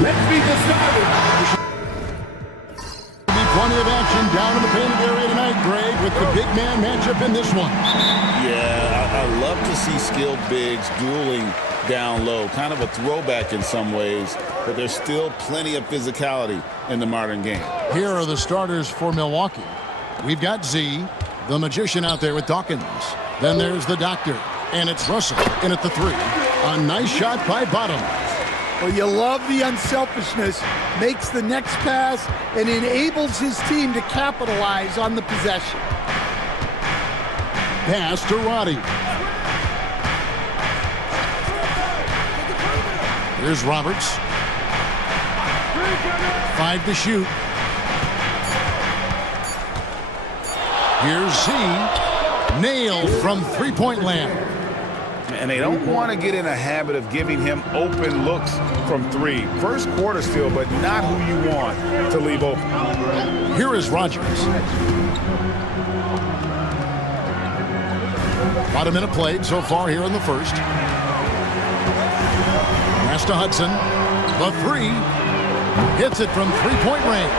Let's meet the starters. Plenty of action down in the painted area tonight, Greg, with the big man matchup in this one. Yeah, I love to see skilled bigs dueling down low. Kind of a throwback in some ways, but there's still plenty of physicality in the modern game. Here are the starters for Milwaukee. We've got Z, the magician out there with Dawkins. Then there's the doctor, and it's Russell in at the 3. A nice shot by Bottom. Well, you love the unselfishness, makes the next pass, and enables his team to capitalize on the possession. Pass to Roddy. Here's Roberts. 5 to shoot. Here's Z. Nailed from three-point land. And they don't want to get in a habit of giving him open looks from 3. First quarter still, but not who you want to leave open. Here is Rogers. About a minute played so far here in the first. Pass to Hudson. The 3. Hits it from three-point range.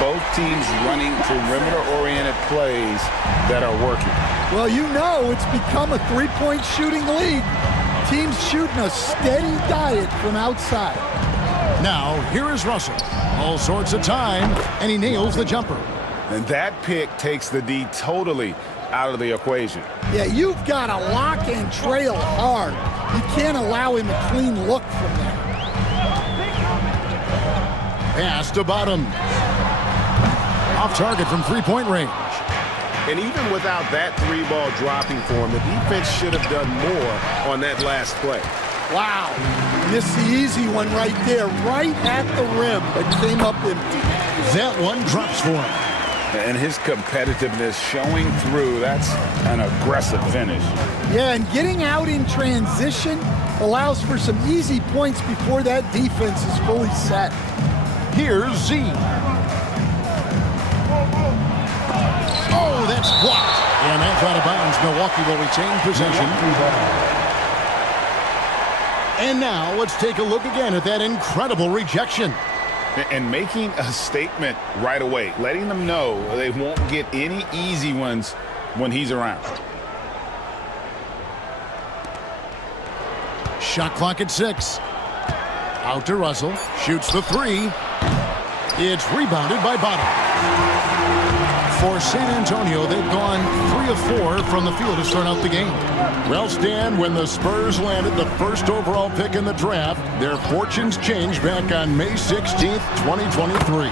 Both teams running perimeter-oriented plays that are working. Well, you know it's become a three-point shooting league. Teams shooting a steady diet from outside. Now, here is Russell. All sorts of time, and he nails the jumper. And that pick takes the D totally out of the equation. Yeah, you've got to lock and trail hard. You can't allow him a clean look from there. Pass to Bottom. Off target from three-point range. And even without that 3-ball dropping for him, the defense should have done more on that last play. Wow. Missed the easy one right there, right at the rim, but came up empty. That one drops for him. And his competitiveness showing through. That's an aggressive finish. Yeah, and getting out in transition allows for some easy points before that defense is fully set. Here's Z. Oh, that's blocked. And that's out of bounds. Milwaukee will retain possession. And now let's take a look again at that incredible rejection. And making a statement right away, letting them know they won't get any easy ones when he's around. Shot clock at 6. Out to Russell. Shoots the 3. It's rebounded by Bottom. For San Antonio, they've gone 3 of 4 from the field to start out the game. Well, Stan, when the Spurs landed the first overall pick in the draft, their fortunes changed back on May 16th, 2023.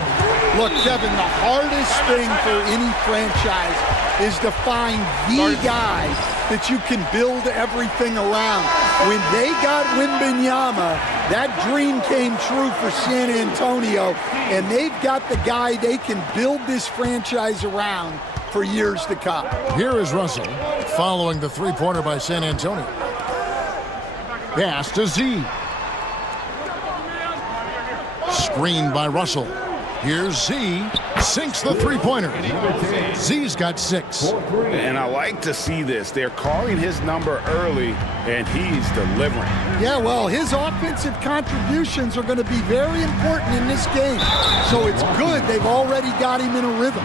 Look, Kevin, the hardest thing for any franchise is to find the guy that you can build everything around. When they got Wembanyama, that dream came true for San Antonio, and they've got the guy they can build this franchise around for years to come. Here is Russell, following the three-pointer by San Antonio. Pass to Z. Screened by Russell. Here's Z. Sinks the three-pointer. Z's got 6. And I like to see this. They're calling his number early, and he's delivering. Yeah, well, his offensive contributions are going to be very important in this game. So it's good they've already got him in a rhythm.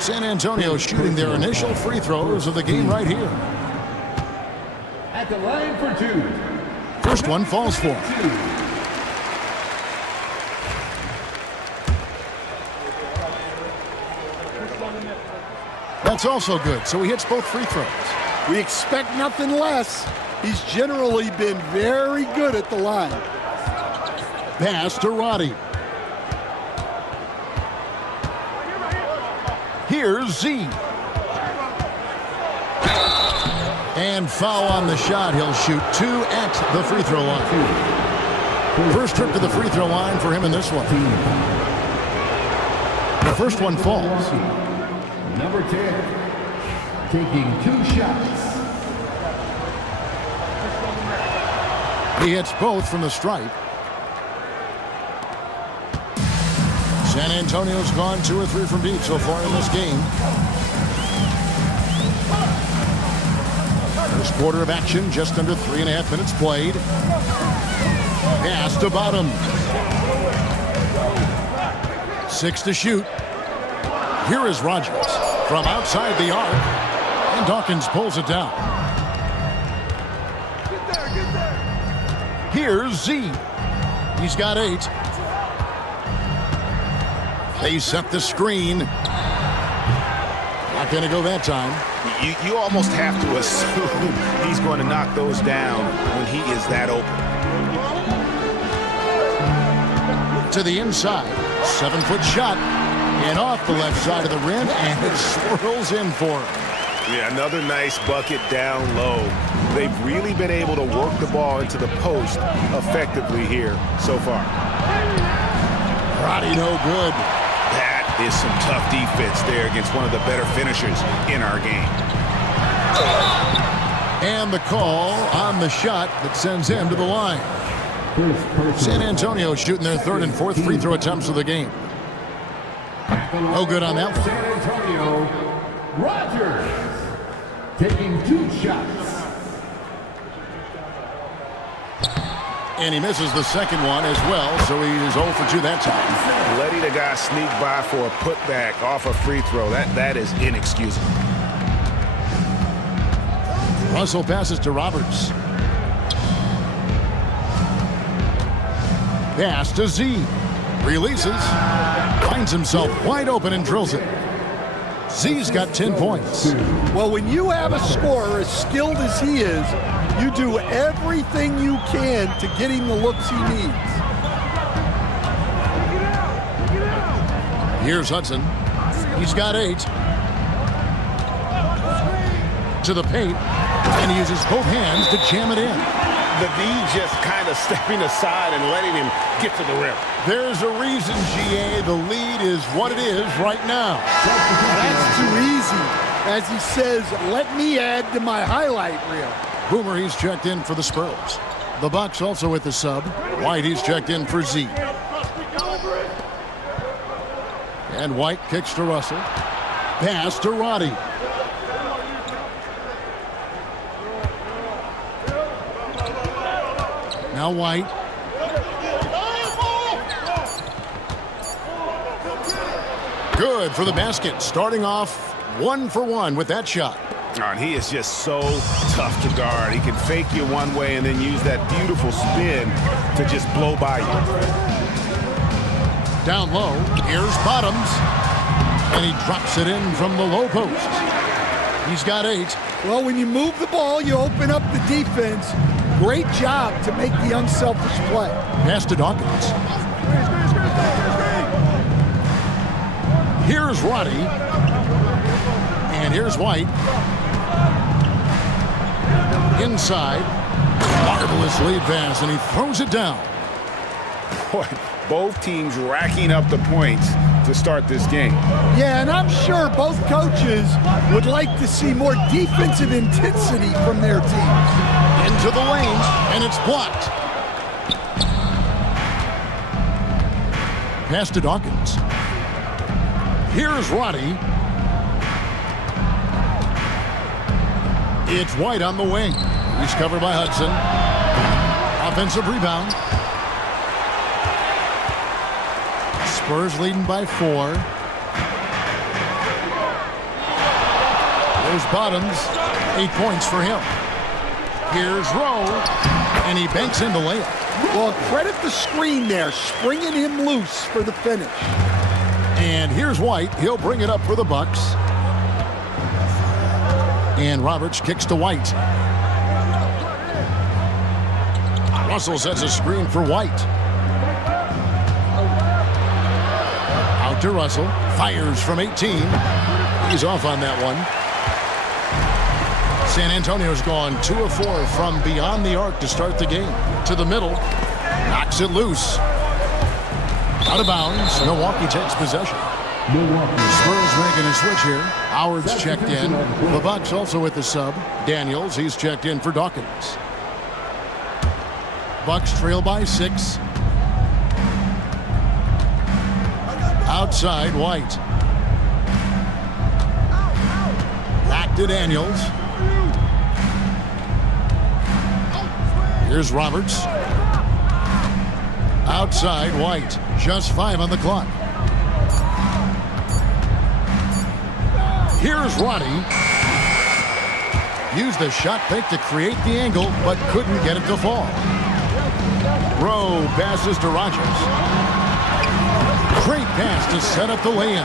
San Antonio shooting their initial free throws of the game right here. At the line for 2. First one falls for him. That's also good, so he hits both free throws. We expect nothing less. He's generally been very good at the line. Pass to Roddy. Here's Z. And foul on the shot. He'll shoot 2 at the free throw line. First trip to the free throw line for him in this one. The first one falls. Number 10, taking 2 shots. He hits both from the stripe. San Antonio's gone 2 or 3 from deep so far in this game. First quarter of action, just under 3.5 minutes played. Pass to Bottom. 6 to shoot. Here is Rogers from outside the arc. And Dawkins pulls it down. Here's Z. He's got 8. They set the screen. Not going to go that time. You almost have to assume he's going to knock those down when he is that open. To the inside. 7-foot shot. And off the left side of the rim. And it swirls in for him. Yeah, another nice bucket down low. They've really been able to work the ball into the post effectively here so far. Roddy no good. That is some tough defense there against one of the better finishers in our game. And the call on the shot that sends him to the line. San Antonio shooting their 3rd and 4th free throw attempts of the game. No good on that one. San Antonio, Rogers taking 2 shots. And he misses the second one as well, so he is 0 for 2 that time. Letting a guy sneak by for a putback off a free throw, that is inexcusable. Russell passes to Roberts. Pass to Z. Releases. Finds himself wide open and drills it. Z's got 10 points. Well, when you have a scorer as skilled as he is, you do everything you can to get him the looks he needs. Here's Hudson. He's got 8. To the paint. And he uses both hands to jam it in. The D just kind of stepping aside and letting him get to the rim. There's a reason, GA. The lead is what it is right now. That's too easy. As he says, let me add to my highlight reel. Boomer, he's checked in for the Spurs. The Bucks also with the sub. White, he's checked in for Z. And White kicks to Russell. Pass to Roddy. Now White. Good for the basket. Starting off 1 for 1 with that shot. And he is just so tough to guard. He can fake you one way and then use that beautiful spin to just blow by you. Down low, here's Bottoms. And he drops it in from the low post. He's got 8. Well, when you move the ball, you open up the defense. Great job to make the unselfish play. Pass to Dawkins. Here's Roddy. And here's White. Inside. Marvelous lead pass, and he throws it down. Boy, both teams racking up the points to start this game. Yeah, and I'm sure both coaches would like to see more defensive intensity from their teams. Into the lane, and it's blocked. Pass to Dawkins. Here's Roddy. It's White on the wing. He's covered by Hudson. Offensive rebound. Spurs leading by 4. There's Bottoms. 8 points for him. Here's Rowe, and he banks in the layup. Well, credit the screen there, springing him loose for the finish. And here's White. He'll bring it up for the Bucks. And Roberts kicks to White. Russell sets a screen for White. Out to Russell. Fires from 18. He's off on that one. San Antonio's gone 2 of 4 from beyond the arc to start the game. To the middle. Knocks it loose. Out of bounds. Milwaukee takes possession. Spurs making a switch here. Howard's checked in. The Bucks also with the sub. Daniels, he's checked in for Dawkins. Bucks trail by 6. Outside, White. Back to Daniels. Here's Roberts. Outside White. Just 5 on the clock. Here's Roddy. Used the shot fake to create the angle, but couldn't get it to fall. Rowe passes to Rogers. Great pass to set up the lay-in.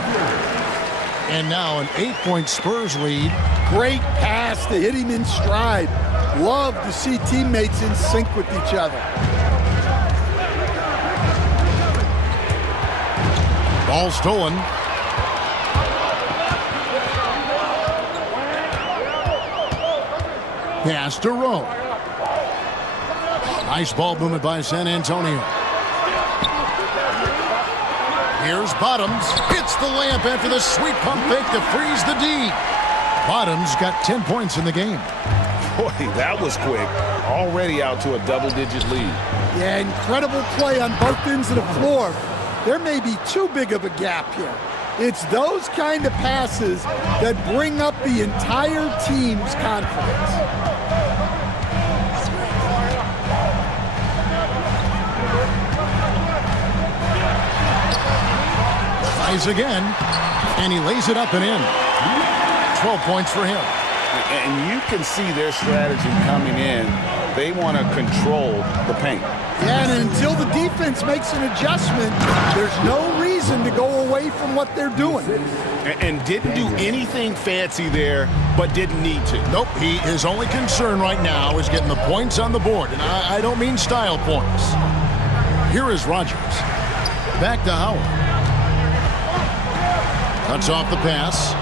And now an 8-point Spurs lead. Great pass to hit him in stride. Love to see teammates in sync with each other. Ball stolen. Pass to Rowe. Nice ball movement by San Antonio. Here's Bottoms. Hits the layup after the sweet pump fake to freeze the D. Bottoms got 10 points in the game. Boy, that was quick. Already out to a double-digit lead. Yeah, incredible play on both ends of the floor. There may be too big of a gap here. It's those kind of passes that bring up the entire team's confidence. Tries again, and he lays it up and in. 12 points for him. And you can see their strategy coming in. They want to control the paint. Yeah, and until the defense makes an adjustment, there's no reason to go away from what they're doing. And didn't do anything fancy there, but didn't need to. Nope, his only concern right now is getting the points on the board, and I don't mean style points. Here is Rogers. Back to Howard. Cuts off the pass.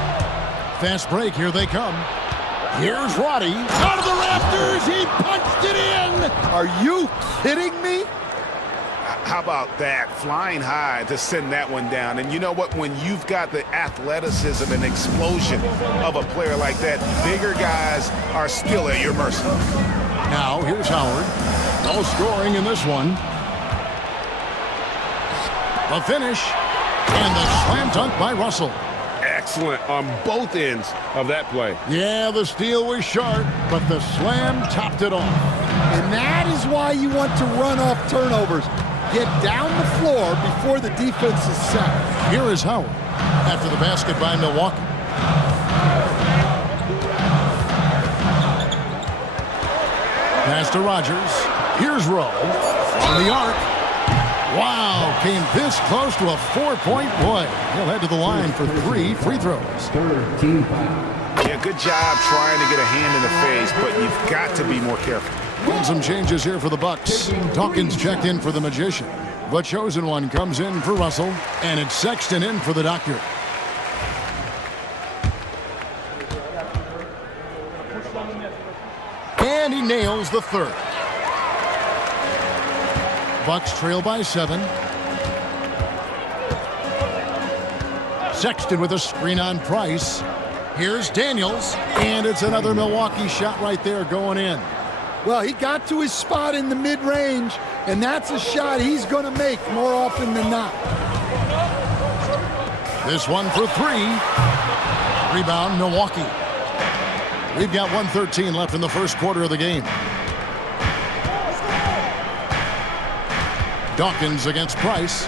Fast break, here they come. Here's Roddy. Out of the rafters, he punched it in! Are you kidding me? How about that? Flying high to send that one down. And you know what? When you've got the athleticism and explosion of a player like that, bigger guys are still at your mercy. Now, here's Howard. No scoring in this one. The finish. And the slam dunk by Russell. Excellent on both ends of that play. Yeah, the steal was sharp, but the slam topped it off. And that is why you want to run off turnovers. Get down the floor before the defense is set. Here is Howard after the basket by Milwaukee. Pass to Rogers. Here's Rowe from the arc. Wow, came this close to a 4-point play. He'll head to the line for 3 free throws. Yeah, good job trying to get a hand in the face, but you've got to be more careful. And some changes here for the Bucks. Dawkins checked in for the Magician. The chosen one comes in for Russell, and it's Sexton in for the Doctor. And he nails the third. Bucks trail by 7. Sexton with a screen on Price. Here's Daniels, and it's another Milwaukee shot right there going in. Well, he got to his spot in the mid-range, and that's a shot he's going to make more often than not. This one for 3. Rebound, Milwaukee. We've got 1:13 left in the first quarter of the game. Dawkins against Price.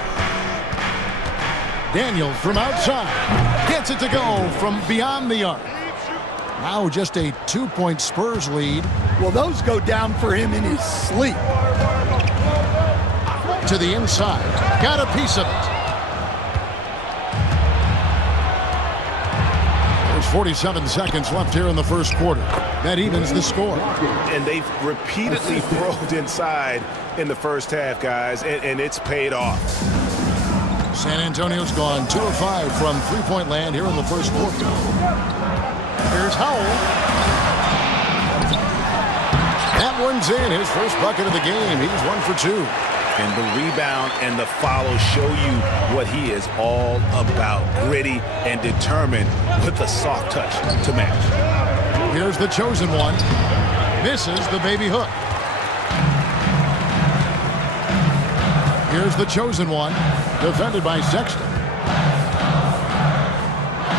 Daniels from outside. Gets it to go from beyond the arc. Now just a 2-point Spurs lead. Well, those go down for him in his sleep. To the inside. Got a piece of it. There's 47 seconds left here in the first quarter. That evens the score. And they've repeatedly probed inside in the first half, guys, and it's paid off. San Antonio's gone 2 of 5 from three-point land here in the first quarter. Here's Howell. That one's in. His first bucket of the game. He's 1 for 2. And the rebound and the follow show you what he is all about. Gritty and determined with a soft touch to match. Here's the chosen one. Misses the baby hook. Here's the chosen one. Defended by Sexton.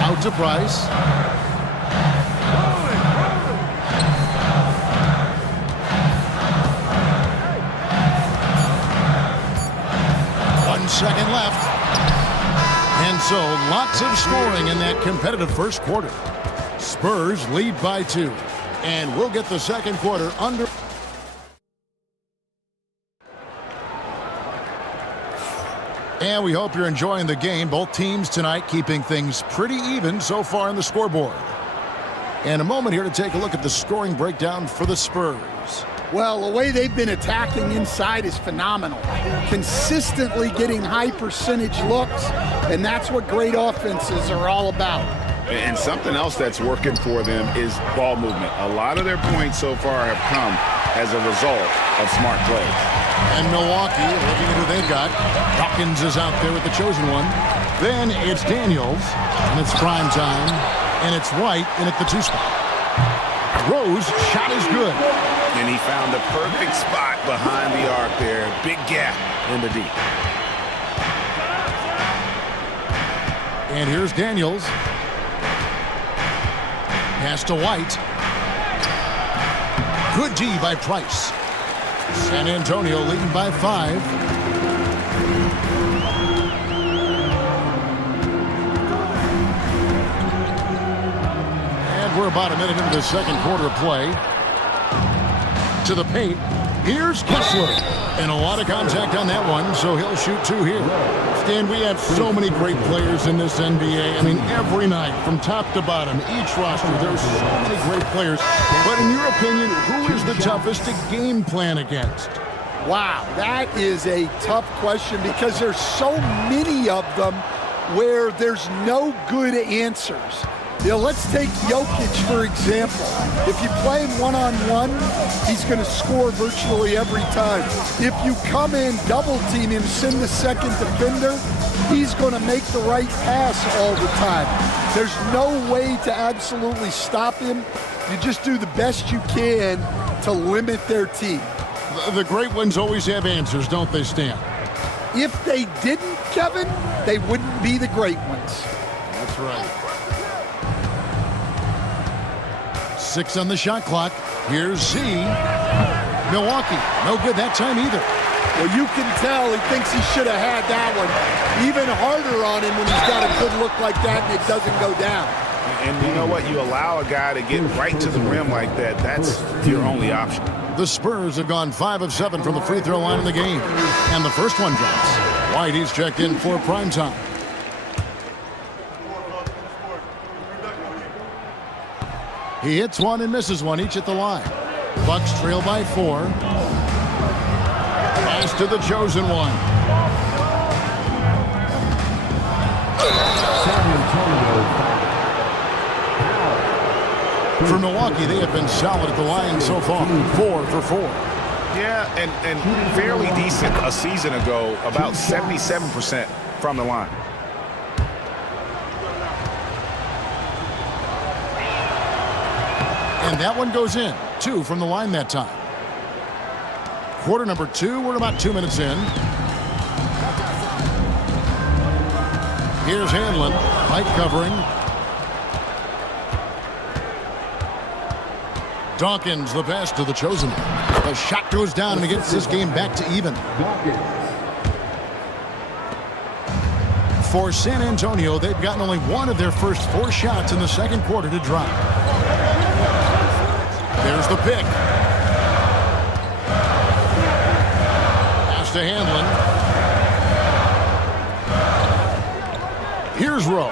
Out to Price. so, lots of scoring in that competitive first quarter. Spurs lead by 2. And we'll get the second quarter under. And we hope you're enjoying the game. Both teams tonight keeping things pretty even so far on the scoreboard. And a moment here to take a look at the scoring breakdown for the Spurs. Well, the way they've been attacking inside is phenomenal. Consistently getting high percentage looks, and that's what great offenses are all about. And something else that's working for them is ball movement. A lot of their points so far have come as a result of smart plays. And Milwaukee, looking at who they've got. Dawkins is out there with the chosen one. Then it's Daniels, and it's prime time. And it's White in at the 2 spot. Rose shot is good. And he found the perfect spot behind the arc there. Big gap in the deep. And here's Daniels. Pass to White. Good D by Price. San Antonio leading by 5. And we're about a minute into the second quarter of play. To the paint. Here's Kessler. And a lot of contact on that one, so he'll shoot 2 here. Stan, we have so many great players in this NBA. I mean, every night, from top to bottom, each roster, there's so many great players. But in your opinion, who is the toughest to game plan against? Wow, that is a tough question because there's so many of them where there's no good answers. You know, let's take Jokic, for example. If you play him one-on-one, he's going to score virtually every time. If you come in, double-team him, send the second defender, he's going to make the right pass all the time. There's no way to absolutely stop him. You just do the best you can to limit their team. The great ones always have answers, don't they, Stan? If they didn't, Kevin, they wouldn't be the great ones. That's right. 6 on the shot clock. Here's Z. Milwaukee, no good that time either. Well, you can tell he thinks he should have had that one. Even harder on him when he's got a good look like that and it doesn't go down. And you know what? You allow a guy to get right to the rim like that, that's your only option. The Spurs have gone 5 of 7 from the free throw line in the game. And the first one drops. White, he's checked in for prime time. He hits one and misses one, each at the line. Bucks trail by 4. Pass to the chosen one. For Milwaukee, they have been solid at the line so far. 4 for 4. Yeah, and fairly decent a season ago, about 77% from the line. And that one goes in. 2 from the line that time. Quarter number 2, we're about 2 minutes in. Here's Hanlon, White covering. Dawkins, the pass to the chosen. The shot goes down and it gets this game back to even. For San Antonio, they've gotten only one of their first 4 shots in the second quarter to drop. There's the pick. Pass to Hanlon. Here's Rowe.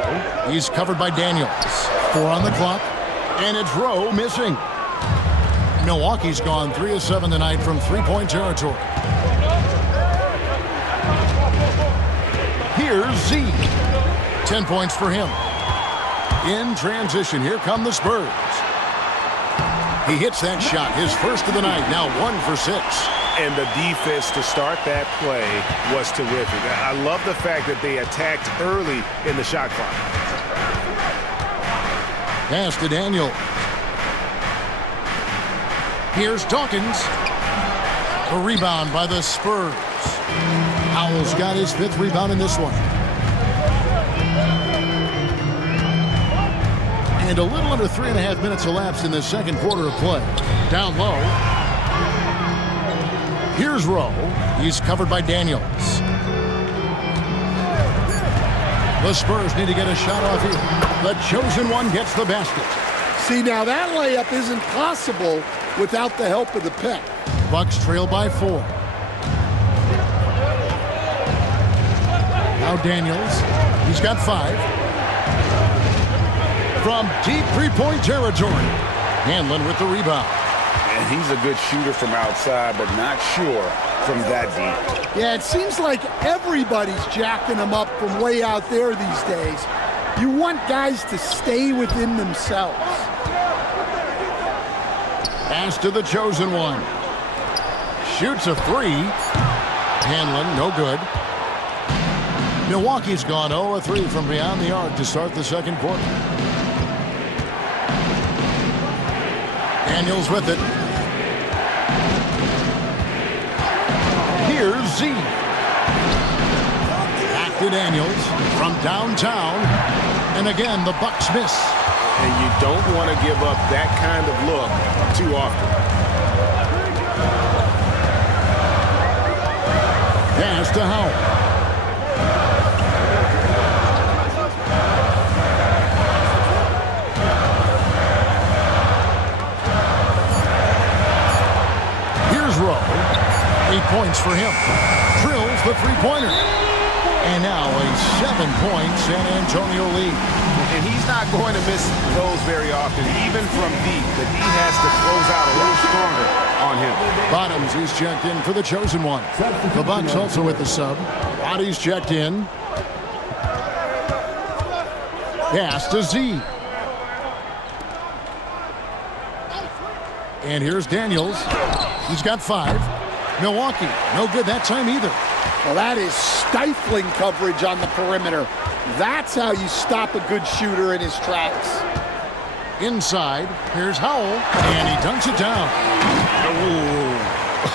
He's covered by Daniels. 4 on the clock. And it's Rowe missing. Milwaukee's gone 3 of 7 tonight from 3-point territory. Here's Z. 10 points for him. In transition, here come the Spurs. He hits that shot, his first of the night, now 1 for 6. And the defense to start that play was terrific. I love the fact that they attacked early in the shot clock. Pass to Daniel. Here's Dawkins. A rebound by the Spurs. Howell's got his 5th rebound in this one. And a little under 3.5 minutes elapsed in the second quarter of play. Down low. Here's Rowe. He's covered by Daniels. The Spurs need to get a shot off here. The chosen one gets the basket. See, now that layup isn't possible without the help of the pick. Bucks trail by 4. Now Daniels. He's got 5. From deep three-point territory. Hanlon with the rebound. And he's a good shooter from outside, but not sure from that deep. Yeah, it seems like everybody's jacking them up from way out there these days. You want guys to stay within themselves. Pass to the chosen one. Shoots a 3. Hanlon, no good. Milwaukee's gone 0-3 from beyond the arc to start the second quarter. Daniels with it. Here's Z. Back to Daniels from downtown. And again, the Bucks miss. And you don't want to give up that kind of look too often. Pass to Howell. Here's Rowe. 8 points for him. Drills the three-pointer. And now a 7-point San Antonio lead. And he's not going to miss those very often, even from deep. The D has to close out a little stronger on him. Bottoms is checked in for the chosen one. The Bucks also with the sub. Bodies checked in. Pass to Z. And here's Daniels. He's got 5. Milwaukee, no good that time either. Well, that is stifling coverage on the perimeter. That's how you stop a good shooter in his tracks. Inside, here's Howell, and he dunks it down.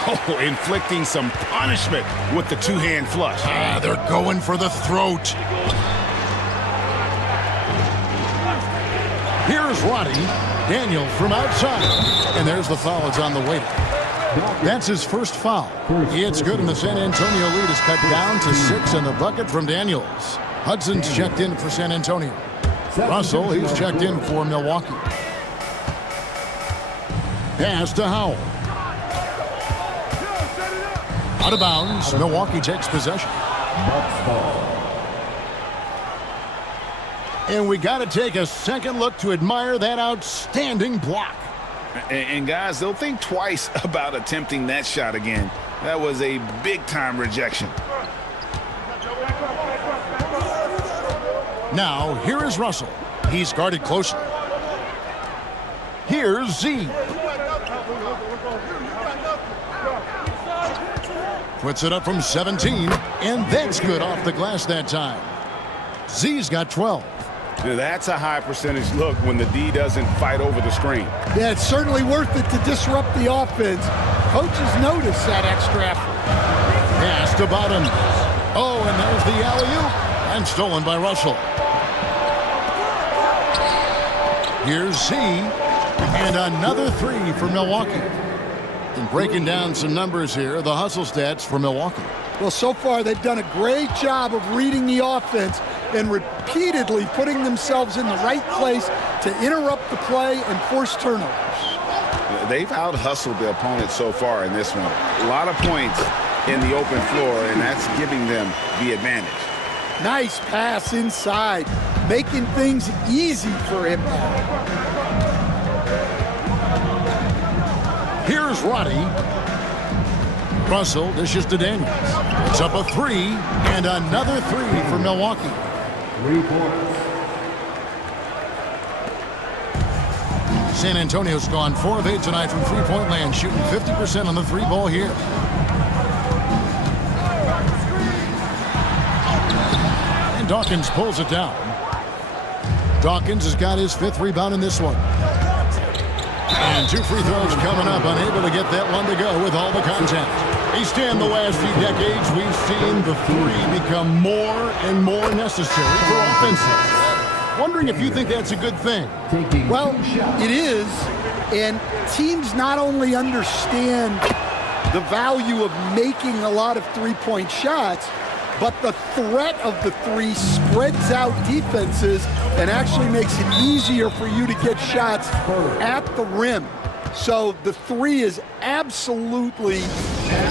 Oh, inflicting some punishment with the two-hand flush. They're going for the throat. Here's Roddy. Daniel from outside. And there's the foul. It's on the way. That's his first foul. It's good, and the San Antonio lead is cut down to 6 in the bucket from Daniels. Hudson's checked in for San Antonio. Russell, he's checked in for Milwaukee. Pass to Howell. Out of bounds. Milwaukee takes possession. And we got to take a second look to admire that outstanding block. And guys, they'll think twice about attempting that shot again. That was a big-time rejection. Now, here is Russell. He's guarded closely. Here's Z. Puts it up from 17, and that's good off the glass that time. Z's got 12. That's a high percentage look when the D doesn't fight over the screen. Yeah, it's certainly worth it to disrupt the offense. Coaches notice that extra effort. Pass to Bottoms. Oh, and there's the alley-oop. And stolen by Russell. Here's Z. And another 3 for Milwaukee. And breaking down some numbers here, the hustle stats for Milwaukee. Well, so far they've done a great job of reading the offense and repeatedly putting themselves in the right place to interrupt the play and force turnovers. They've out-hustled the opponent so far in this one. A lot of points in the open floor, and that's giving them the advantage. Nice pass inside, making things easy for him now. Here's Roddy. Russell dishes to Daniels. It's up a 3, and another 3 for Milwaukee. 3 points. San Antonio's gone 4 of 8 tonight from three-point land, shooting 50% on the 3-ball here. And Dawkins pulls it down. Dawkins has got his 5th rebound in this one. And 2 free throws coming up, unable to get that one to go with all the contact. Stan, the last few decades, we've seen the 3 become more and more necessary for offenses. Wondering if you think that's a good thing. Well, it is, and teams not only understand the value of making a lot of three-point shots, but the threat of the three spreads out defenses and actually makes it easier for you to get shots at the rim. So the three is absolutely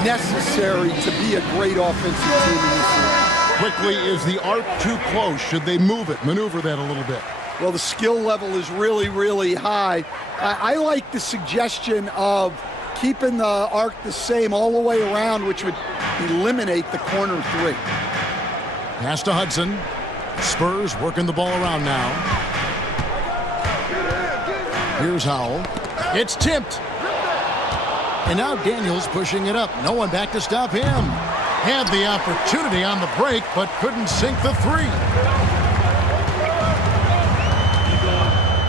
necessary to be a great offensive team in this league. Quickly, is the arc too close? Should they move it, maneuver that a little bit? Well, the skill level is really, really high. I like the suggestion of keeping the arc the same all the way around, which would eliminate the corner three. Pass to Hudson. Spurs working the ball around now. Here's Howell. It's tipped. And now Daniels pushing it up. No one back to stop him. Had the opportunity on the break, but couldn't sink the three.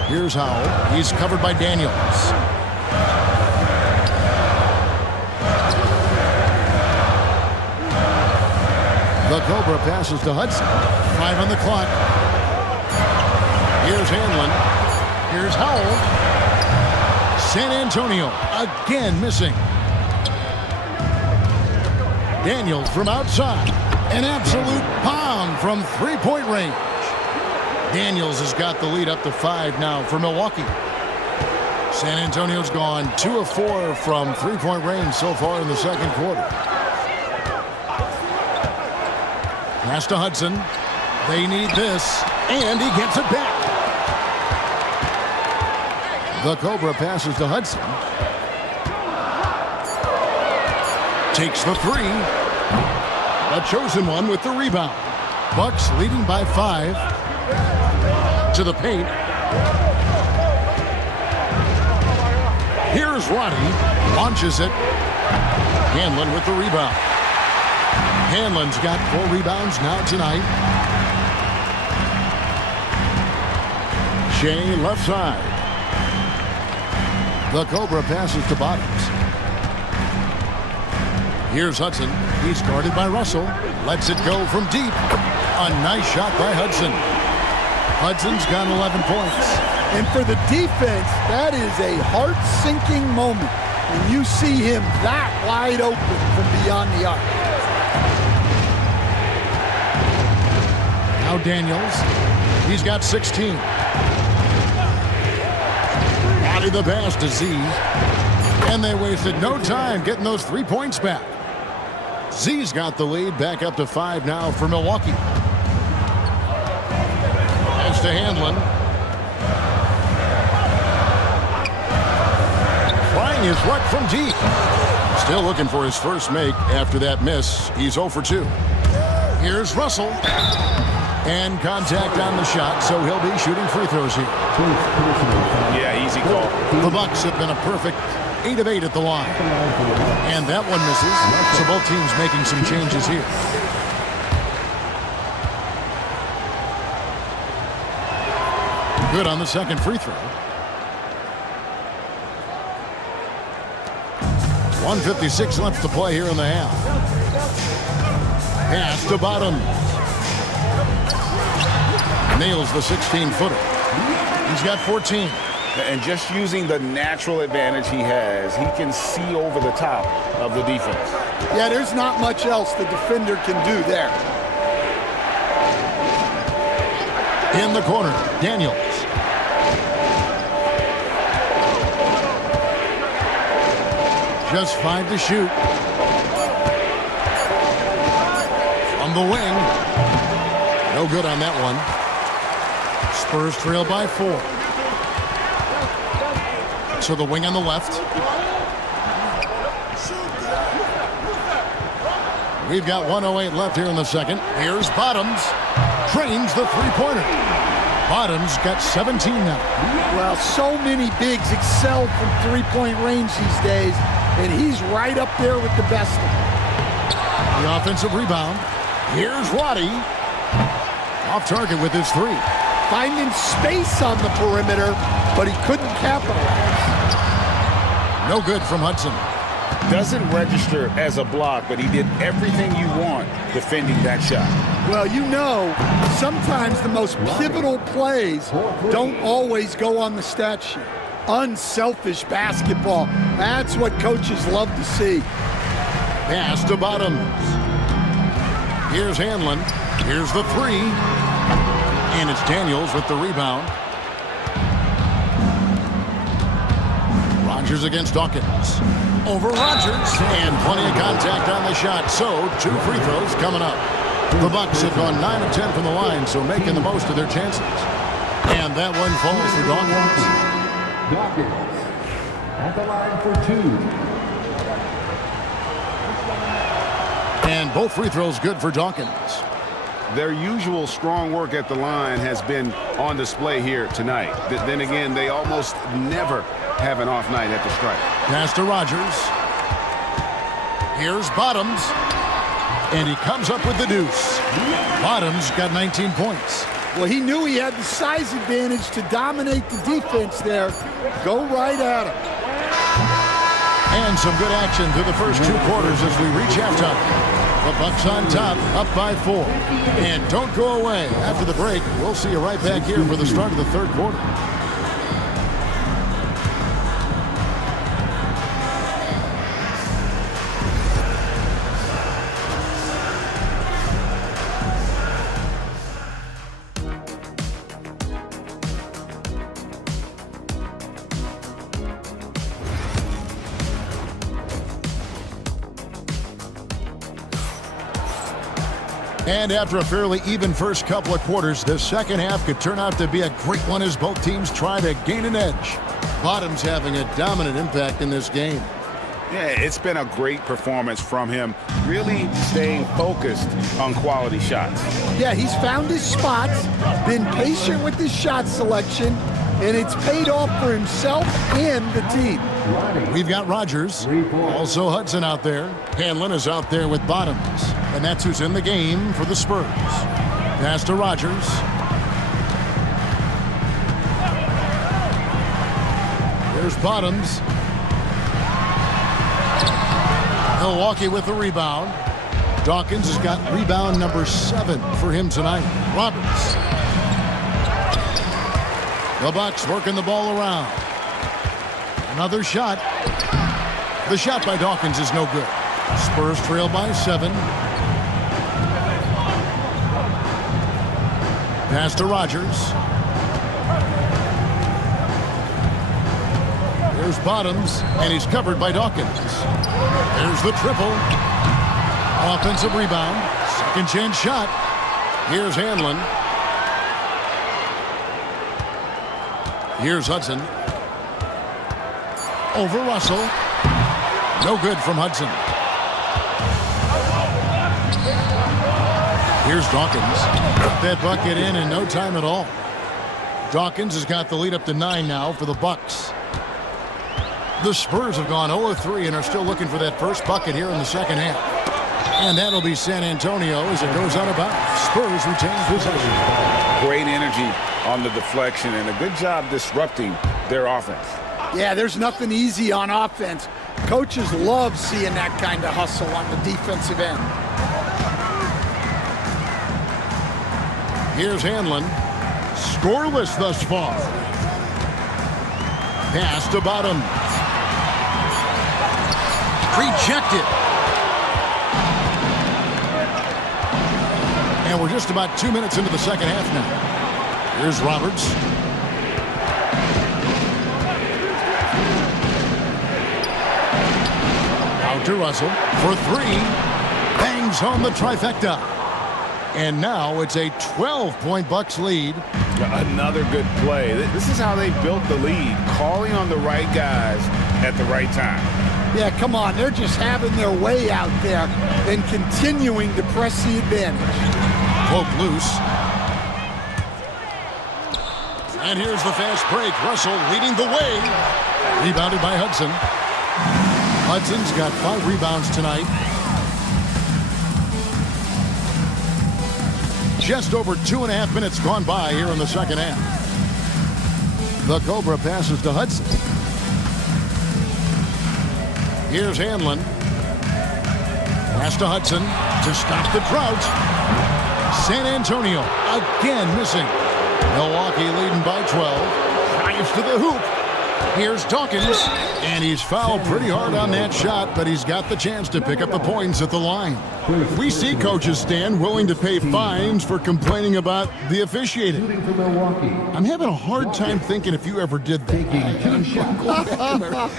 Here's Howell. He's covered by Daniels. The Cobra passes to Hudson. 5 on the clock. Here's Hanlon. Here's Howell. San Antonio again missing. Daniels from outside. An absolute bomb from three-point range. Daniels has got the lead up to 5 now for Milwaukee. San Antonio's gone 2 of 4 from three-point range so far in the second quarter. Pass to Hudson. They need this, and he gets it back. The Cobra passes to Hudson. Takes the three. A chosen one with the rebound. Bucks leading by 5. To the paint. Here's Roddy. Launches it. Hanlon with the rebound. Hanlon's got 4 rebounds now tonight. Shea left side. The Cobra passes to Bottoms. Here's Hudson. He's guarded by Russell. Lets it go from deep. A nice shot by Hudson. Hudson's got 11 points. And for the defense, that is a heart-sinking moment when you see him that wide open from beyond the arc. Now Daniels. He's got 16. Body the pass to Z. And they wasted no time getting those 3 points back. Z's got the lead back up to 5 now for Milwaukee. Pass to Hanlon. Trying his luck from deep. Still looking for his first make after that miss. He's 0 for 2. Here's Russell. And contact on the shot, so he'll be shooting free throws here. Yeah, easy call. The Bucks have been a perfect 8 of 8 at the line. And that one misses, so both teams making some changes here. Good on the second free throw. 1:56 left to play here in the half. Pass to Bottom. Nails the 16-footer. He's got 14. And just using the natural advantage he has, he can see over the top of the defense. Yeah, there's not much else the defender can do there. In the corner, Daniels. Just 5 to shoot. From the wing. No good on that one. Spurs trail by 4. To the wing on the left. We've got 1:08 left here in the second. Here's Bottoms. Trains the three-pointer. Bottoms got 17 now. Well, so many bigs excel from three-point range these days, and he's right up there with the best of them. The offensive rebound. Here's Roddy. Off target with his 3. Finding space on the perimeter, but he couldn't capitalize. No good from Hudson. Doesn't register as a block, but he did everything you want defending that shot. Well, you know, sometimes the most pivotal plays don't always go on the stat sheet. Unselfish basketball. That's what coaches love to see. Pass to Bottoms. Here's Hanlon. Here's the three. And it's Daniels with the rebound. Rogers against Dawkins. Over Rogers. And plenty of contact on the shot. So, 2 free throws coming up. The Bucks have gone 9 of 10 from the line, so making the most of their chances. And that one falls for Dawkins. Dawkins at the line for 2. And both free throws good for Dawkins. Their usual strong work at the line has been on display here tonight. Then again, they almost never have an off night at the stripe. Pass to Rogers. Here's Bottoms. And he comes up with the deuce. Bottoms got 19 points. Well, he knew he had the size advantage to dominate the defense there. Go right at him. And some good action through the first 2 quarters as we reach halftime. The Bucks on top, up by 4. And don't go away. After the break, we'll see you right back here for the start of the third quarter. And after a fairly even first couple of quarters, the second half could turn out to be a great one as both teams try to gain an edge. Bottoms having a dominant impact in this game. Yeah, it's been a great performance from him, really staying focused on quality shots. Yeah, he's found his spots, been patient with his shot selection, and it's paid off for himself and the team. We've got Rogers, also Hudson out there. Hanlon is out there with Bottoms, and that's who's in the game for the Spurs. Pass to Rogers. There's Bottoms. Milwaukee with the rebound. Dawkins has got rebound number 7 for him tonight. Roberts. The Bucks working the ball around. Another shot. The shot by Dawkins is no good. Spurs trail by 7. Pass to Rogers. There's Bottoms, and he's covered by Dawkins. There's the triple. Offensive rebound. Second chance shot. Here's Hanlon. Here's Hudson. Over Russell. No good from Hudson. Here's Dawkins. Put that bucket in no time at all. Dawkins has got the lead up to 9 now for the Bucks. The Spurs have gone 0-3 and are still looking for that first bucket here in the second half. And that'll be San Antonio as it goes out of bounds. Spurs retain possession. Great energy on the deflection and a good job disrupting their offense. Yeah, there's nothing easy on offense. Coaches love seeing that kind of hustle on the defensive end. Here's Hanlon. Scoreless thus far. Pass to Bottom. Rejected. And we're just about 2 minutes into the second half now. Here's Roberts. Out to Russell for 3. Bangs home the trifecta. And now it's a 12-point Bucks lead. Another good play. This is how they built the lead, calling on the right guys at the right time. Yeah, come on. They're just having their way out there and continuing to press the advantage. Poke loose. And here's the fast break. Russell leading the way. Rebounded by Hudson. Hudson's got 5 rebounds tonight. Just over 2.5 minutes gone by here in the second half. The Cobra passes to Hudson. Here's Hanlon. Pass to Hudson to stop the drought. San Antonio again missing. Milwaukee leading by 12. Drives to the hoop. Here's Dawkins, and he's fouled pretty hard on that shot, but he's got the chance to pick up the points at the line. We see coaches, Stan, willing to pay fines for complaining about the officiating. Shooting for Milwaukee. I'm having a hard time thinking if you ever did that. Taking 2 shots.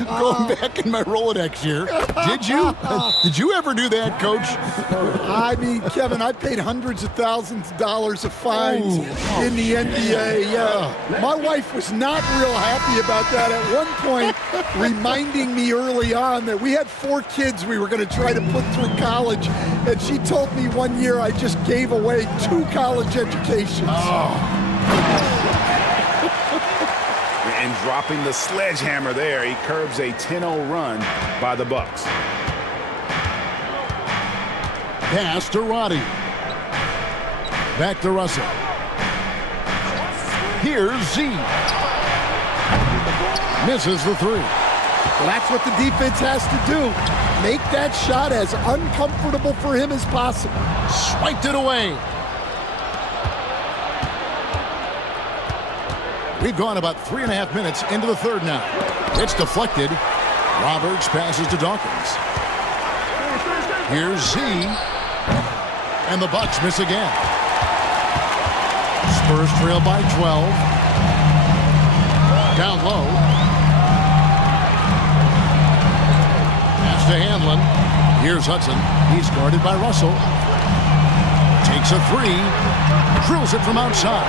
Going back in my Rolodex here. Did you? Did you ever do that, Coach? I mean, Kevin, I paid hundreds of thousands of dollars of fines in the NBA. Yeah. My wife was not real happy about that at one point, reminding me early on that we had 4 kids we were going to try to put through college, and she told me one year I just gave away 2 college educations. And dropping the sledgehammer there, he curbs a 10-0 run by the Bucks. Pass to Roddy. Back to Russell. Here's Z. Misses the 3. Well, that's what the defense has to do. Make that shot as uncomfortable for him as possible. Swiped it away. We've gone about 3.5 minutes into the third now. It's deflected. Roberts passes to Dawkins. Here's Z. And the Bucks miss again. Spurs trail by 12. Down low. Pass to Hanlon. Here's Hudson. He's guarded by Russell. Takes a 3. Drills it from outside.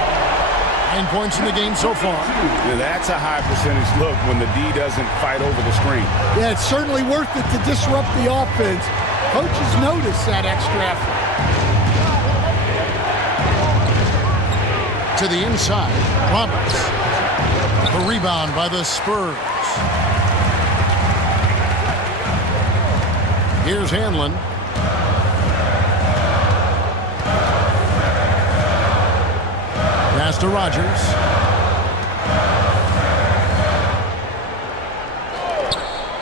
9 points in the game so far. Now that's a high percentage look when the D doesn't fight over the screen. Yeah, it's certainly worth it to disrupt the offense. Coaches notice that extra effort. To the inside. Roberts. The rebound by the Spurs. Here's Hanlon. Pass to Rogers.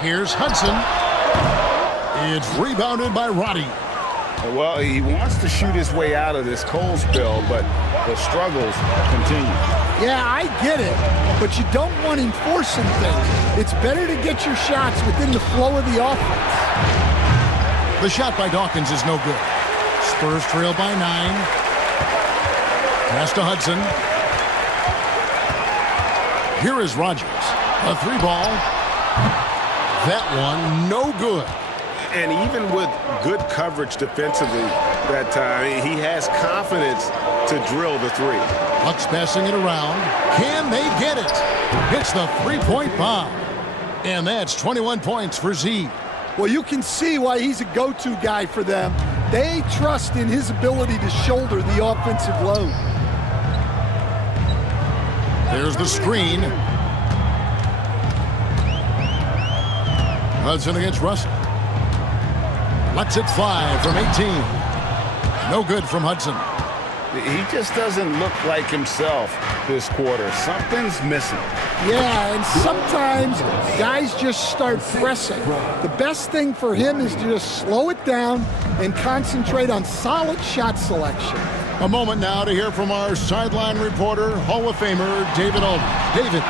Here's Hudson. It's rebounded by Roddy. Well, he wants to shoot his way out of this cold spell, but the struggles continue. Yeah, I get it, but you don't want him forcing things. It's better to get your shots within the flow of the offense. The shot by Dawkins is no good. Spurs trail by 9. Pass to Hudson. Here is Rogers. A 3-ball. That one no good. And even with good coverage defensively that time, he has confidence to drill the 3. Bucks passing it around. Can they get it? Hits the 3-point bomb. And that's 21 points for Z. Well, you can see why he's a go-to guy for them. They trust in his ability to shoulder the offensive load. There's the screen. Hudson against Russell. Lets it fly from 18. No good from Hudson. He just doesn't look like himself this quarter. Something's missing. Yeah, and sometimes guys just start pressing. The best thing for him is to just slow it down and concentrate on solid shot selection. A moment now to hear from our sideline reporter, Hall of Famer David Aldridge. David.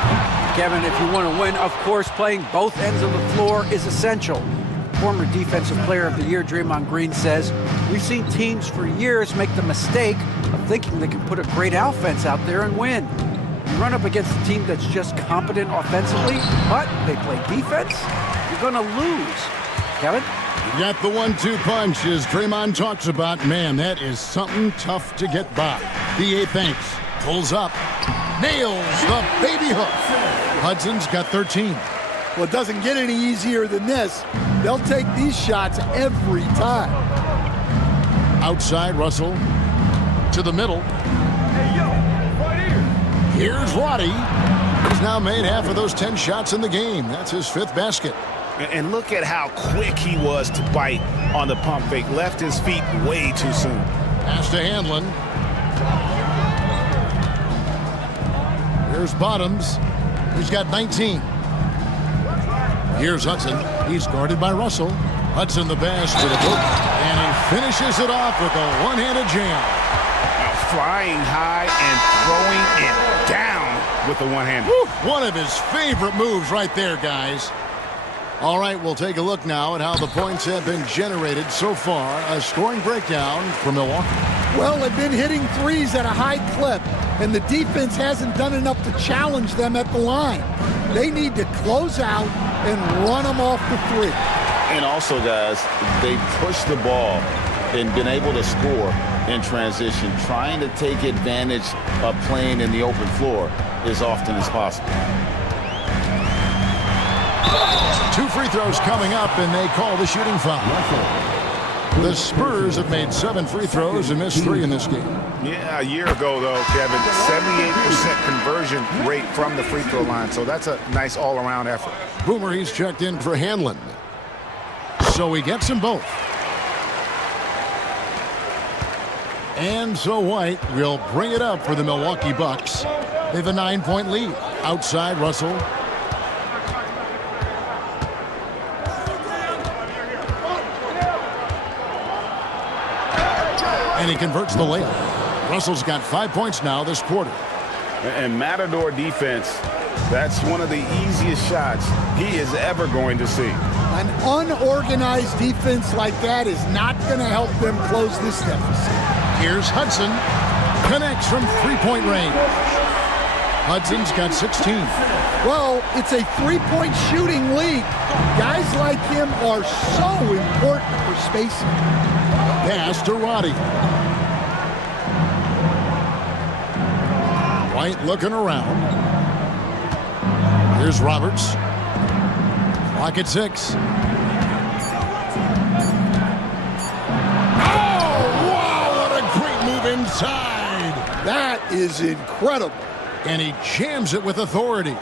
Kevin, if you want to win, of course, playing both ends of the floor is essential. Former Defensive Player of the Year Draymond Green says, we've seen teams for years make the mistake of thinking they can put a great offense out there and win. You run up against a team that's just competent offensively, but they play defense, you're going to lose. Kevin? You got the 1-2 punch, as Draymond talks about. Man, that is something tough to get by. B.A. thanks. Pulls up. Nails the baby hook. Hudson's got 13. Well, it doesn't get any easier than this. They'll take these shots every time. Outside, Russell. To the middle. Here's Roddy. He's now made half of those 10 shots in the game. That's his 5th basket. And look at how quick he was to bite on the pump fake. Left his feet way too soon. Pass to Hanlon. Here's Bottoms. He's got 19. Here's Hudson. He's guarded by Russell. Hudson the best to the hook. And he finishes it off with a one-handed jam. Flying high and throwing it down with the one-handed. One of his favorite moves right there, guys. All right, we'll take a look now at how the points have been generated so far. A scoring breakdown for Milwaukee. Well, they've been hitting threes at a high clip, and the defense hasn't done enough to challenge them at the line. They need to close out and run them off the three. And also, guys, they pushed the ball and been able to score in transition, trying to take advantage of playing in the open floor as often as possible. 2 free throws coming up, and they call the shooting foul. The Spurs have made 7 free throws and missed 3 in this game. Yeah, a year ago, though, Kevin, 78% conversion rate from the free throw line. So that's a nice all-around effort. Boomer, he's checked in for Hanlon. So he gets them both. And so White will bring it up for the Milwaukee Bucks. They have a 9-point lead. Outside, Russell. And he converts the layup. Russell's got 5 points now this quarter. And Matador defense, that's one of the easiest shots he is ever going to see. An unorganized defense like that is not going to help them close this deficit. Here's Hudson. Connects from 3-point range. Hudson's got 16. Well, it's a 3-point shooting league. Guys like him are so important for spacing. Pass to Roddy. White looking around. Here's Roberts. Clock at 6. Oh, wow, what a great move inside. That is incredible. And he jams it with authority.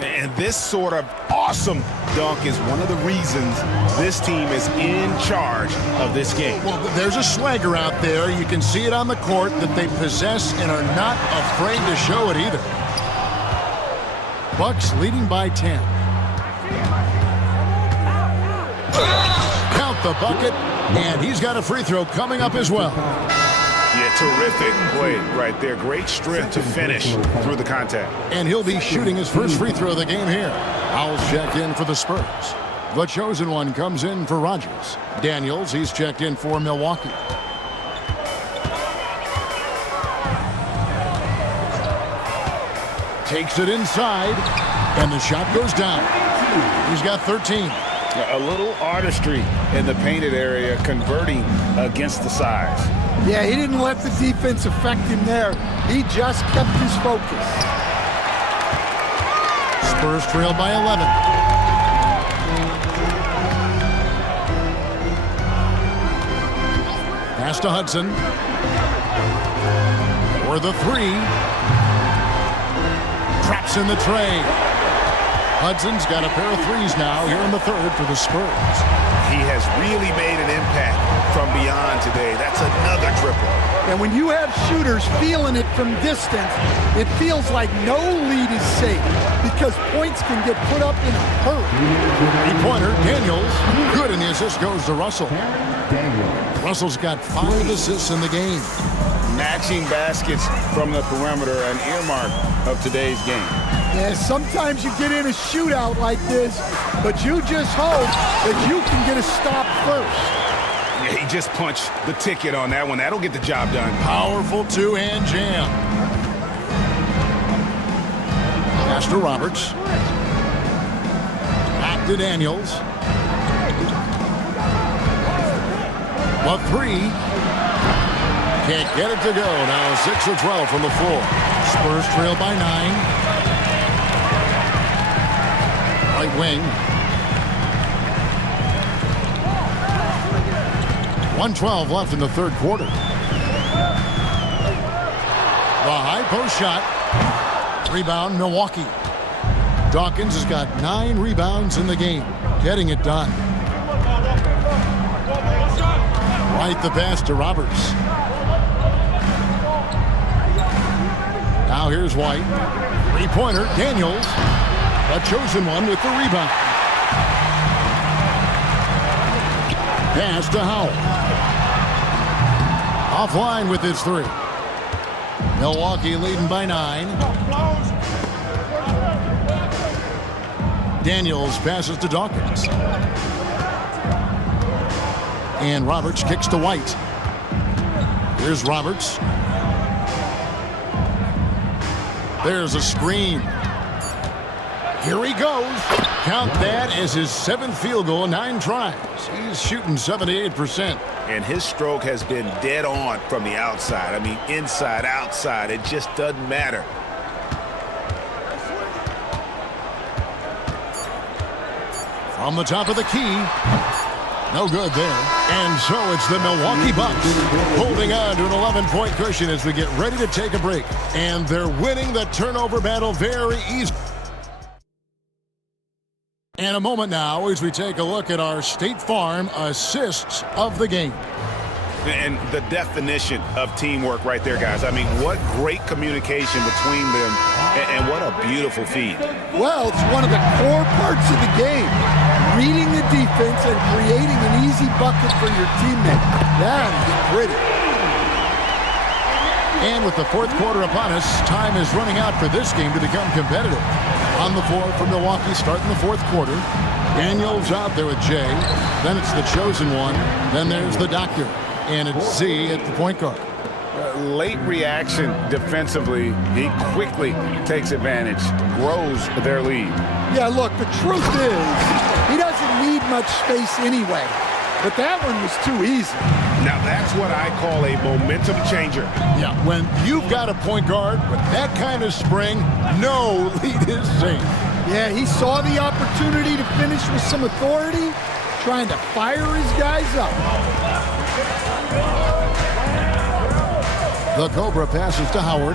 And this sort of awesome dunk is one of the reasons this team is in charge of this game. Well, there's a swagger out there. You can see it on the court that they possess and are not afraid to show it either. Bucks leading by 10. Count the bucket, and he's got a free throw coming up as well. Yeah, terrific play right there. Great strength to finish through the contact. And he'll be shooting his first free throw of the game here. Howell's checked in for the Spurs. The chosen one comes in for Rogers. Daniels, he's checked in for Milwaukee. Takes it inside, and the shot goes down. He's got 13. A little artistry in the painted area, converting against the size. Yeah, he didn't let the defense affect him there. He just kept his focus. Spurs trail by 11. Pass to Hudson. For the 3. Traps in the tray. Hudson's got a pair of threes now here in the third for the Spurs. He has really made an impact from beyond today. That's another triple. And when you have shooters feeling it from distance, it feels like no lead is safe because points can get put up in a hurry. Three-pointer, Daniels. Good, and the assist goes to Russell. Russell's got 5 assists in the game. Matching baskets from the perimeter, an earmark of today's game. Yeah, sometimes you get in a shootout like this, but you just hope that you can get a stop first. Yeah, he just punched the ticket on that one. That'll get the job done. Powerful two-hand jam. Pass to Roberts. Back to Daniels. A 3. Can't get it to go. Now 6 of 12 from the floor. Spurs trail by 9. Right wing. 1:12 left in the third quarter. The high post shot. Rebound, Milwaukee. Dawkins has got 9 rebounds in the game. Getting it done. Right the pass to Roberts. Now here's White. Three-pointer, Daniels. A chosen one with the rebound. Pass to Howell. Offline with his 3. Milwaukee leading by 9. Daniels passes to Dawkins. And Roberts kicks to White. Here's Roberts. There's a screen. Here he goes. Count that as his 7th field goal in 9 tries. He's shooting 78%. And his stroke has been dead on from the outside. I mean, inside, outside, it just doesn't matter. From the top of the key. No good there. And so it's the Milwaukee Bucks holding on to an 11-point cushion as we get ready to take a break. And they're winning the turnover battle very easily. And a moment now as we take a look at our State Farm assists of the game. And the definition of teamwork right there, guys. I mean, what great communication between them, and what a beautiful feed. Well, it's one of the core parts of the game. Reading the defense and creating an easy bucket for your teammate. That is pretty. And with the 4th quarter upon us, time is running out for this game to become competitive. On the floor for Milwaukee starting the 4th quarter. Daniels out there with Jay. Then it's the chosen one. Then there's the doctor. And it's Z at the point guard. Late reaction defensively. He quickly takes advantage, grows their lead. Yeah, look, the truth is, he doesn't need much space anyway. But that one was too easy. Now that's what I call a momentum changer. Yeah, when you've got a point guard with that kind of spring, no lead is safe. Yeah, he saw the opportunity to finish with some authority, trying to fire his guys up. The Cobra passes to Howard.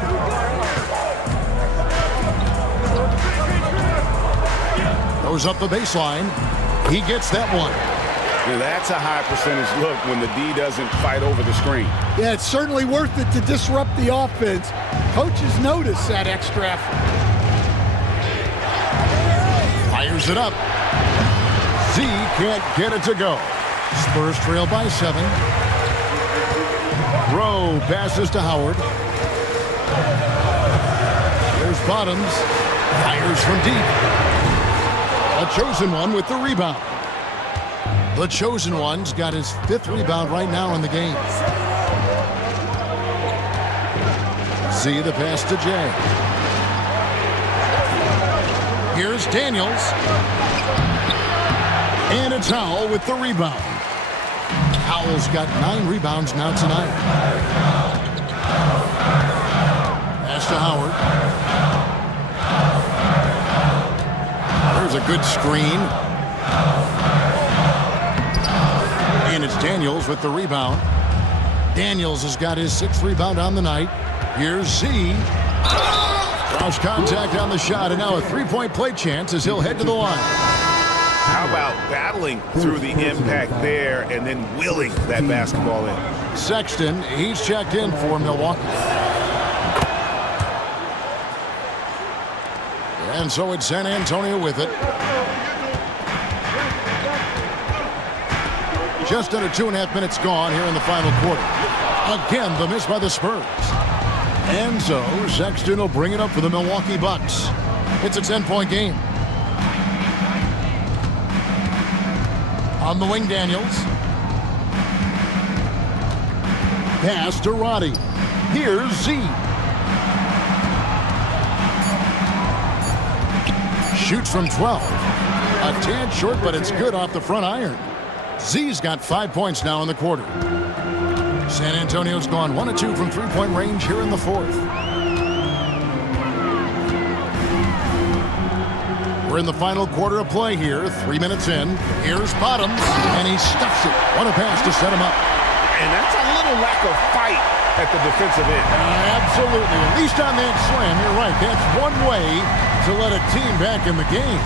Goes up the baseline. He gets that one. Now that's a high percentage look when the D doesn't fight over the screen. Yeah, it's certainly worth it to disrupt the offense. Coaches notice that extra effort. Fires it up. Z can't get it to go. Spurs trail by 7. Rowe passes to Howard. There's Bottoms. Fires from deep. A chosen one with the rebound. The chosen one's got his 5th rebound right now in the game. Z the pass to Jay. Here's Daniels. And it's Howell with the rebound. Howell's got 9 rebounds now tonight. Pass to Howard. There's a good screen. And it's Daniels with the rebound. Daniels has got his 6th rebound on the night. Here's Z. Cross contact on the shot, and now a 3-point play chance as he'll head to the line. How about battling through the impact there and then willing that basketball in? Sexton, he's checked in for Milwaukee. And so it's San Antonio with it. Just under 2.5 minutes gone here in the final quarter. Again, the miss by the Spurs. And so Sexton will bring it up for the Milwaukee Bucks. It's a 10-point game. On the wing, Daniels. Pass to Roddy. Here's Z. Shoots from 12. A tad short, but it's good off the front iron. Z's got 5 points now in the quarter. San Antonio's gone 1 of 2 from 3-point range here in the 4th. We're in the final quarter of play here, 3 minutes in. Here's Bottoms, and he stuffs it. What a pass to set him up. And that's a little lack of fight at the defensive end. Absolutely. At least on that slam, you're right. That's one way to let a team back in the game.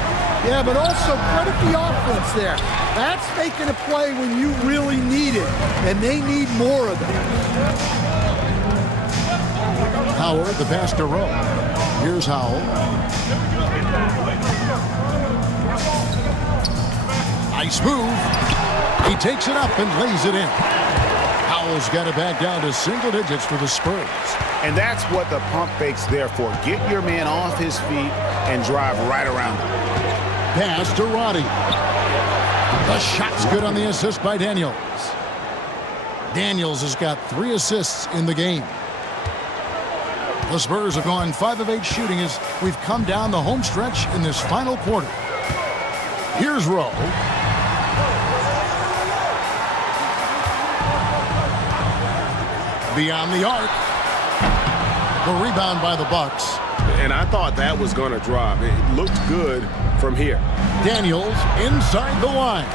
Yeah, but also credit the offense there. That's making a play when you really need it, and they need more of it. Howard, the pass to Rowe. Here's Howell. Nice move. He takes it up and lays it in. Howell's got it back down to single digits for the Spurs. And that's what the pump fake's there for. Get your man off his feet and drive right around him. pass to Roddy. The shot's good on the assist by Daniels. Daniels has got 3 assists in the game. The Spurs have gone 5 of 8 shooting as we've come down the home stretch in this final quarter. Here's Rowe. Beyond the arc. The rebound by the Bucks. And I thought that was going to drop. It looked good from here. Daniels inside the line.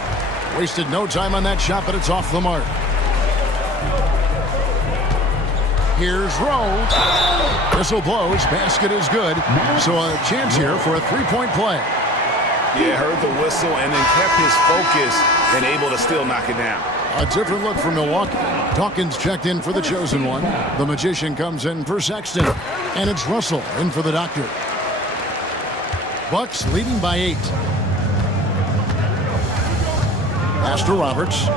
Wasted no time on that shot, but it's off the mark. Here's Rowe. Whistle blows. Basket is good. So a chance here for a 3-point play. Yeah, heard the whistle and then kept his focus and able to still knock it down. A different look for Milwaukee. Dawkins checked in for the chosen one. The magician comes in for Sexton. And it's Russell in for the doctor. Bucks leading by 8. Pass to Roberts.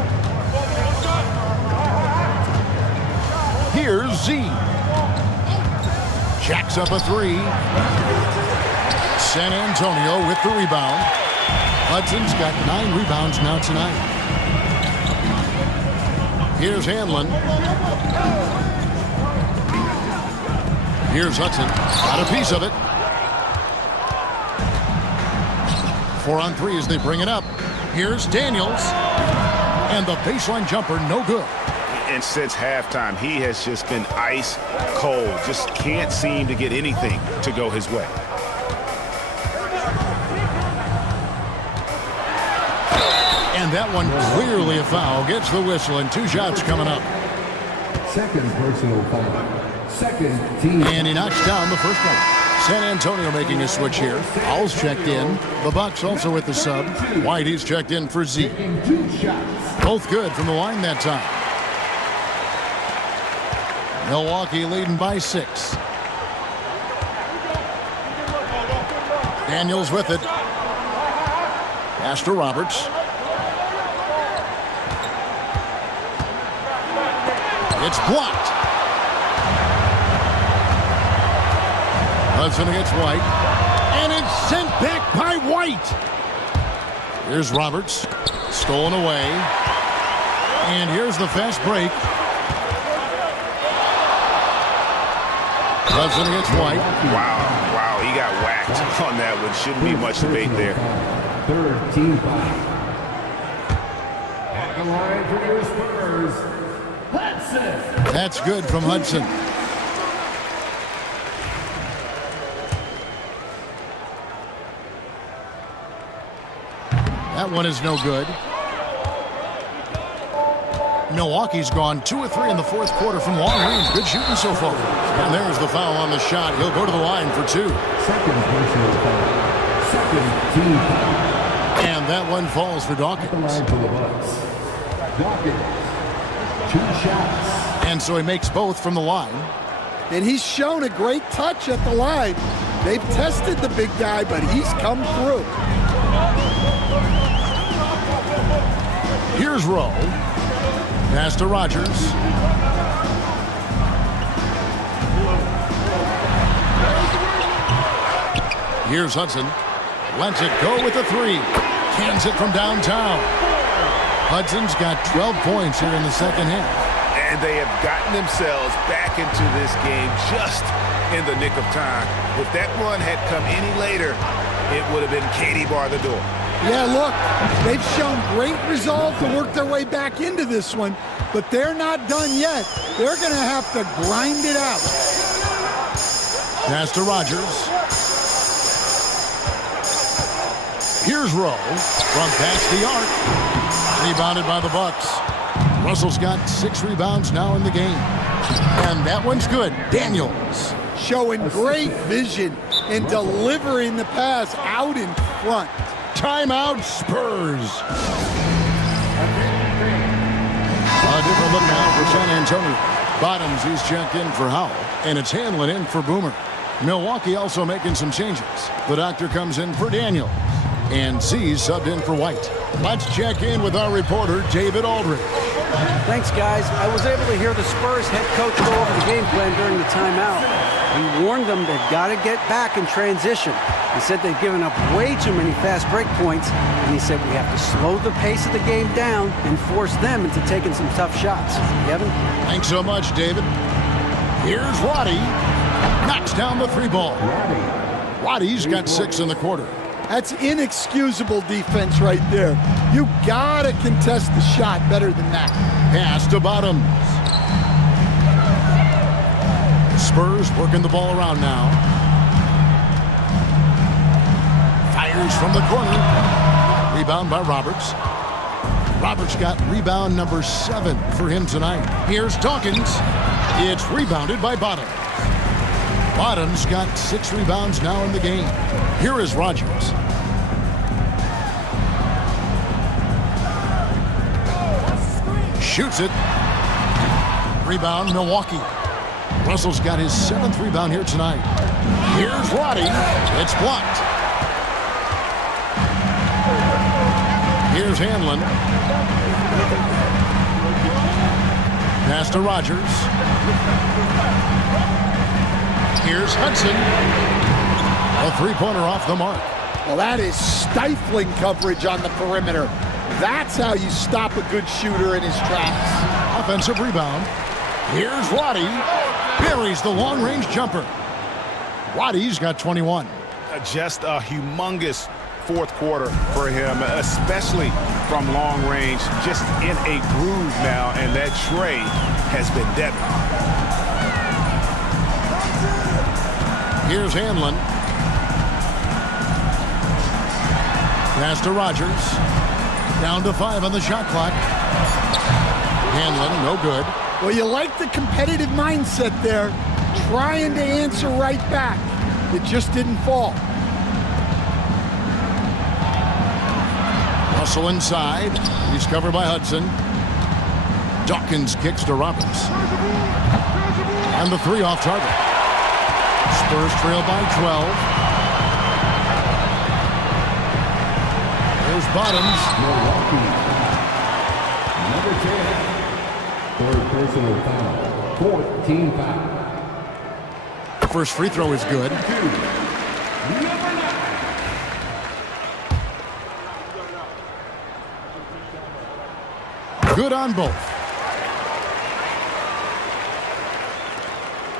Here's Z. Jacks up a 3. San Antonio with the rebound. Hudson's got 9 rebounds now tonight. Here's Hanlon. Here's Hudson. Got a piece of it. 4 on 3 as they bring it up. Here's Daniels. And the baseline jumper, no good. And since halftime, he has just been ice cold. Just can't seem to get anything to go his way. And that one clearly a foul. Gets the whistle and 2 shots coming up. Second personal foul. Second team. And he knocks down the first one. San Antonio making a switch here. Owls checked in. The Bucks also with the sub. Whitey's checked in for Z. 2 shots. Both good from the line that time. Milwaukee leading by 6. Daniels with it. Pass to Roberts. It's blocked. Hudson against White. And it's sent back by White. Here's Roberts. Stolen away. And here's the fast break. Hudson against White. Wow, he got whacked on that one. Shouldn't be much debate there. Third team foul. At the line for your Spurs, Hudson. That's good from Hudson. That one is no good. Milwaukee's gone 2 of 3 in the fourth quarter from long range. Good shooting so far. And there's the foul on the shot. He'll go to the line for 2. Second personal foul. Second team foul. And that one falls for At the Dawkins. line for the Bucks, Dawkins. 2 shots. And so he makes both from the line. And he's shown a great touch at the line. They've tested the big guy, but he's come through. Here's Rowe. Pass to Rogers. Here's Hudson. Lets it go with a 3. Cans it from downtown. Hudson's got 12 points here in the second half. And they have gotten themselves back into this game just in the nick of time. If that run had come any later, it would have been Katie bar the door. Yeah, look, they've shown great resolve to work their way back into this one, but they're not done yet. They're going to have to grind it out. Pass to Rogers. Here's Rowe from past the arc. Rebounded by the Bucks. Russell's got 6 rebounds now in the game. And that one's good. Daniels. Showing great vision and delivering the pass out in front. Timeout Spurs. A different look now for San Antonio. Bottoms, he's checked in for Howell. And it's Hanlon in for Boomer. Milwaukee also making some changes. The doctor comes in for Daniel. And C's subbed in for White. Let's check in with our reporter, David Aldridge. Thanks, guys. I was able to hear the Spurs head coach go over the game plan during the timeout. He warned them they've got to get back in transition. He said they've given up way too many fast break points, and he said we have to slow the pace of the game down and force them into taking some tough shots. Kevin? Thanks so much, David. Here's Roddy. Knocks down the 3 ball. Roddy's got 6 in the quarter. That's inexcusable defense right there. You gotta contest the shot better than that. Pass to Bottoms. Spurs working the ball around now. Fires from the corner. Rebound by Roberts. Roberts got rebound number 7 for him tonight. Here's Dawkins. It's rebounded by Bottoms. Bottoms got 6 rebounds now in the game. Here is Rogers. Shoots it. Rebound, Milwaukee. Russell's got his 7th rebound here tonight. Here's Roddy. It's blocked. Here's Hanlon. Pass to Rogers. Here's Hudson. A 3-pointer off the mark. Well, that is stifling coverage on the perimeter. That's how you stop a good shooter in his tracks. Offensive rebound. Here's Roddy. Buries the long-range jumper. Roddy's got 21. Just a humongous fourth quarter for him, especially from long range. Just in a groove now, and that tray has been deadly. Here's Hanlon. Pass to Rogers. Down to 5 on the shot clock. Hanlon, no good. Well, you like the competitive mindset there, trying to answer right back. It just didn't fall. Russell inside. He's covered by Hudson. Dawkins kicks to Roberts. And the 3 off target. Spurs trail by 12. There's Bottoms. Milwaukee. Number 10. Third personal foul. 14 foul. First free throw is good. Good on both.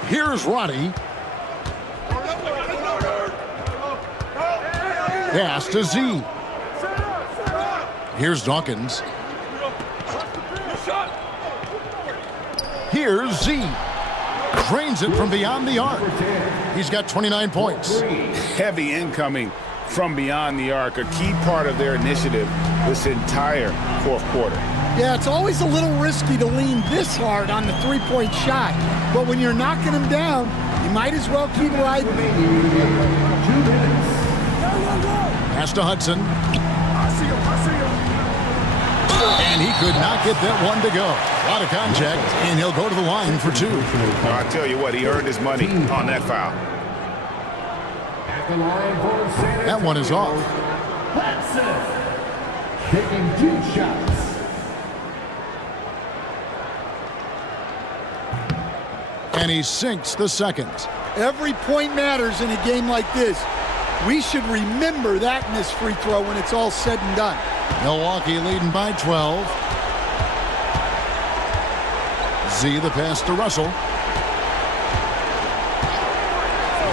Here's Roddy. Pass to Z. Here's Dawkins. Here's Z. Drains it from beyond the arc. He's got 29 points. Heavy incoming from beyond the arc, a key part of their initiative this entire fourth quarter. Yeah, it's always a little risky to lean this hard on the 3-point shot. But when you're knocking them down, you might as well keep riding. 2 minutes. Pass to Hudson. And he could not get that one to go. A lot of contact, and he'll go to the line for 2. I tell you what, he earned his money on that foul. At the line for San That one is off. Hudson. Taking 2 shots. And he sinks the second. Every point matters in a game like this. We should remember that in this free throw when it's all said and done. Milwaukee leading by 12. Z the pass to Russell.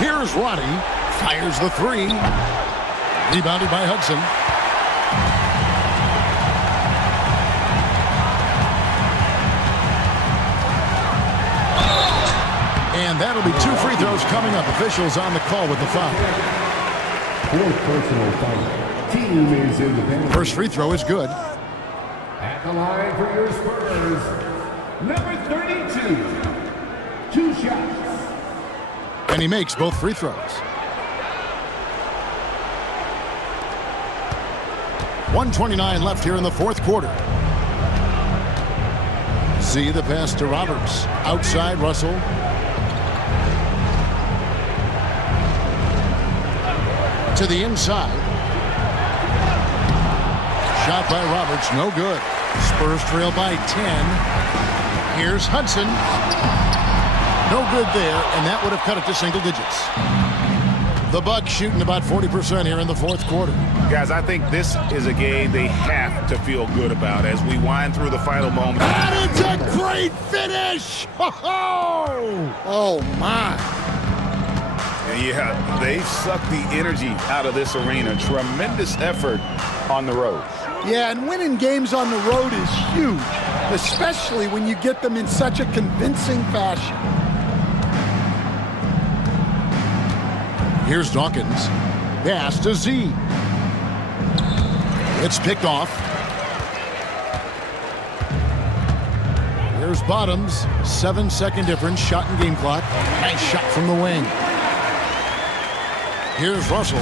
Here's Roddy. Fires the 3. Rebounded by Hudson. And that'll be 2 free throws coming up. Officials on the call with the foul. 4th personal foul. Team is in the penalty. First free throw is good. At the line for your Spurs, number 32. 2 shots. And he makes both free throws. 1:29 left here in the fourth quarter. Z the pass to Roberts. Outside Russell. To the inside. Shot by Roberts, no good. Spurs trail by 10. Here's Hudson. No good there, and that would have cut it to single digits. The Bucks shooting about 40% here in the fourth quarter. Guys, I think this is a game they have to feel good about as we wind through the final moment. And it's a great finish! Oh, my. And yeah, they've sucked the energy out of this arena. Tremendous effort on the road. Yeah, and winning games on the road is huge, especially when you get them in such a convincing fashion. Here's Dawkins. Pass to Z. It's picked off. Here's Bottoms. 7-second difference. Shot in game clock. Nice shot from the wing. Here's Russell.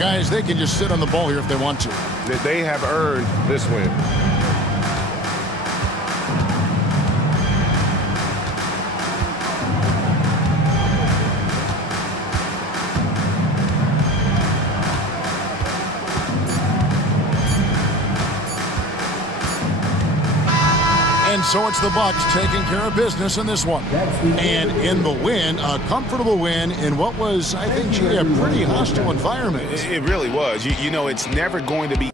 Guys, they can just sit on the ball here if they want to. They have earned this win. And so it's the Bucks taking care of business in this one. And in the win, a comfortable win in what was, I think, a pretty hostile environment. It really was. You know, it's never going to be